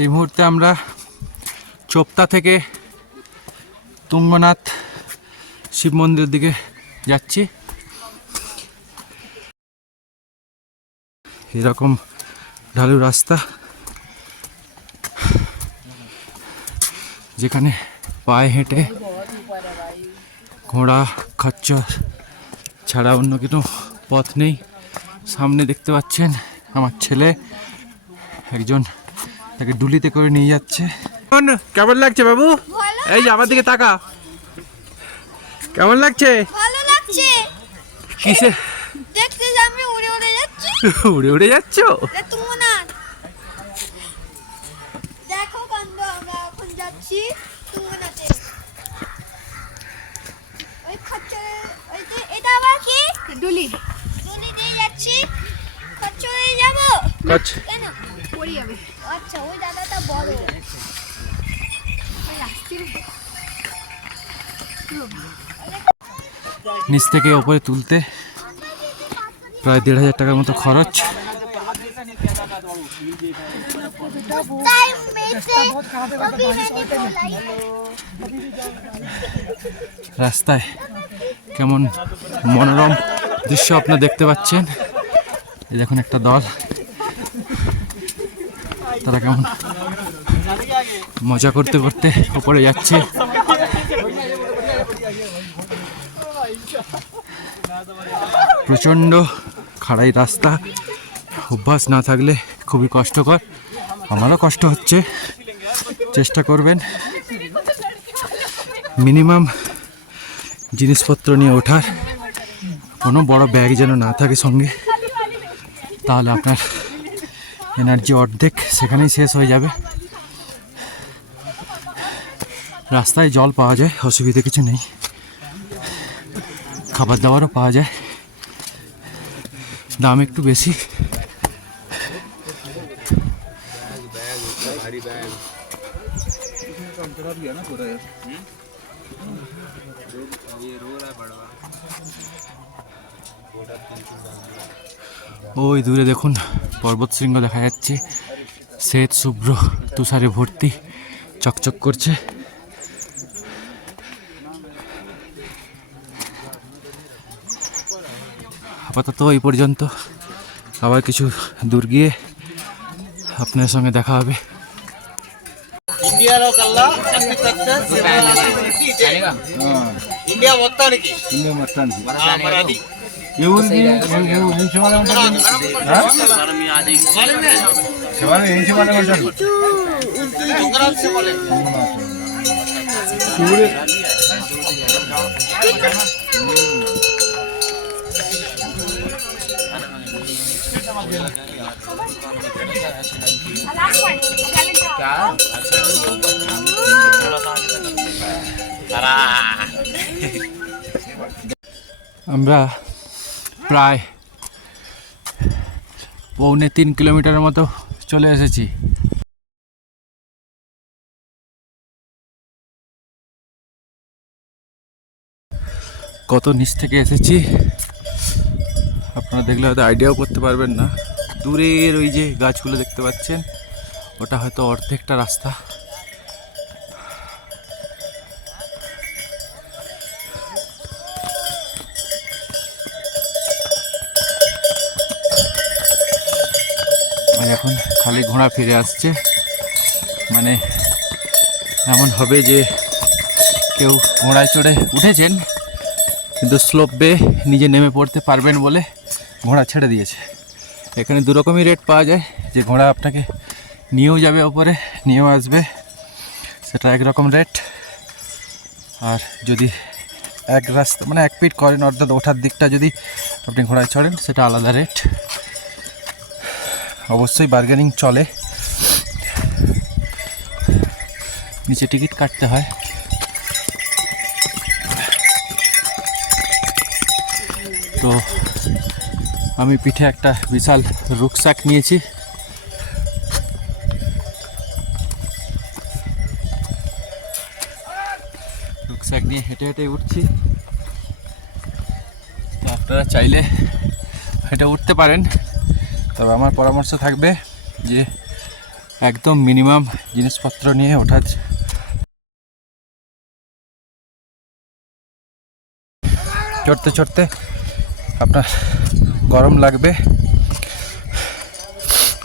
এই মুহূর্তে আমরা চোপতা থেকে তুঙ্গনাথ শিব মন্দিরের দিকে যাচ্ছি। এরকম ঢালু রাস্তা, যেখানে পায়ে হেঁটে ঘোড়া খচ্চর ছাড়া অন্য কোনো পথ নেই। সামনে দেখতে পাচ্ছেন আমার ছেলে একজন তাকে ডুলিতে করে নিয়ে যাচ্ছে। কেমন লাগছে বাবু? এই যে আমার দিকে তাকা, কেমন লাগছে? ভালো লাগছে। কিসে দেখতে যে আমি উড়ে উড়ে যাচ্ছি। উড়ে উড়ে যাচ্ছ? তুঙ্গনাথ দেখো কান্দ, আমরা এখন যাচ্ছি তুঙ্গনাথে। ওই খচ্চরে, ওই যে এটা আবার কি ডুলি, ডুলি দিয়ে যাচ্ছি। খচ্চরে যাব কেন পড়ে যাবে। আচ্ছা ওই দাদাটা বড়, ওই রাস্তায় নিচ থেকে ওপরে তুলতে প্রায় ১,৫০০ টাকার মতো খরচ। রাস্তায় কেমন মনোরম দৃশ্য আপনারা দেখতে পাচ্ছেন। এই দেখুন একটা দল, তারা কেমন মজা করতে করতে ওপরে যাচ্ছে। প্রচণ্ড খাড়াই রাস্তা, অভ্যাস না থাকলে খুবই কষ্টকর। আমারও কষ্ট হচ্ছে, চেষ্টা করবেন মিনিমাম জিনিসপত্র নিয়ে ওঠার। কোনো বড় ব্যাগ যেন না থাকে সঙ্গে, তাহলে আপনার এনার্জি অর্ধেক সেখানেই শেষ হয়ে যাবে। রাস্তায় জল পাওয়া যায়, অসুবিধা কিছু নেই। খাবার দাবারও পাওয়া যায়, দাম একটু বেশি। ওই দূরে দেখুন পর্বত শৃঙ্গ দেখা যাচ্ছে, শ্বেত শুভ্র তুষারে ভর্তি, চকচক করছে। আপাতত এই পর্যন্ত, আবার কিছু দূর গিয়ে আপনার সঙ্গে দেখা হবে। আমরা প্রায় 3.25 কিলোমিটারের মতো চলে এসেছি। কত নিচ থেকে এসেছি আপনারা দেখলে হয়তো আইডিয়াও করতে পারবেন না। দূরের ওই যে গাছগুলো দেখতে পাচ্ছেন, ওটা হয়তো অর্ধেকটা রাস্তা। এখন খালি ঘোড়া ফিরে আসছে, মানে এমন হবে যে কেউ ঘোড়ায় চড়ে উঠেছেন কিন্তু স্লোপ বেয়ে নিজে নেমে পড়তে পারবেন বলে ঘোড়া ছেড়ে দিয়েছে। এখানে দুরকমই রেট পাওয়া যায়, যে ঘোড়া আপনাকে নিয়েও যাবে ওপরে, নিয়েও আসবে, সেটা একরকম রেট। আর যদি এক রাস্তা মানে 1 ফিট করেন, অর্থাৎ ওঠার দিকটা যদি আপনি ঘোড়ায় চড়েন, সেটা আলাদা রেট। অবশ্যই বার্গেনিং চলে, নিচে টিকিট কাটতে হয়। তো আমি পিঠে একটা বিশাল রুকস্যাক নিয়েছি। রুকস্যাক নিয়ে হেঁটে হেঁটে উঠছি। তো আপনারা চাইলে হেঁটে উঠতে পারেন, তবে আমার পরামর্শ থাকবে যে একদম মিনিমাম জিনিসপত্র নিয়ে ওঠা। চড়তে চড়তে আপনার গরম লাগবে,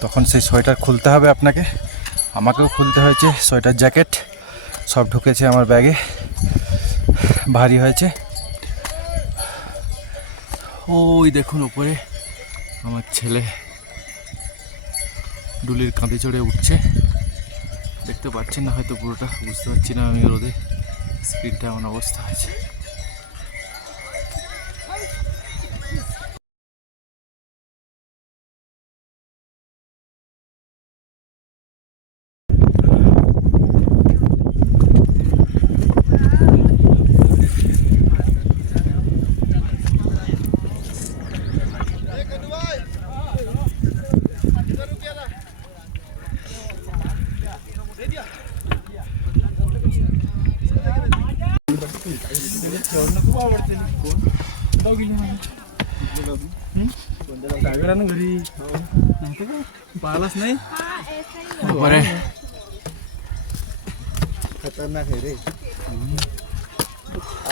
তখন সেই সোয়েটার খুলতে হবে আপনাকে, আমাকেও খুলতে হয়েছে। সোয়েটার জ্যাকেট সব ঢুকেছে আমার ব্যাগে, ভারী হয়েছে। ওই দেখুন উপরে আমার ছেলে ডুলির কাঁধে চড়ে উঠছে, দেখতে পাচ্ছেন না হয়তো পুরোটা, বুঝতে পারছি না আমি রোদে, স্ক্রিনটা এমন অবস্থা হয়েছে। पालाच नाही উপরে खतरनाक आहे रे.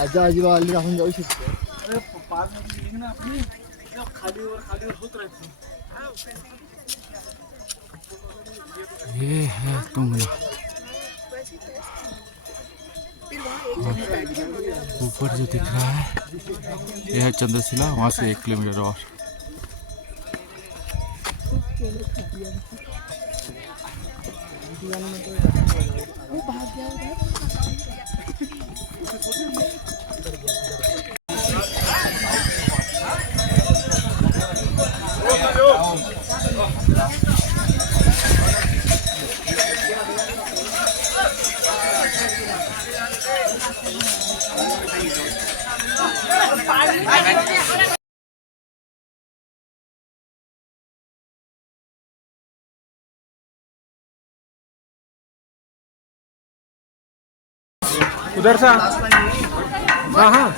आजी आजीला आली आपण जाऊ शकतो. ये है तुंगनाथ, ऊपर जो दिख रहा है यह है चंद्रशिला, वहाँ से 1 किलोमीटर और। उधर सा हाँ हाँ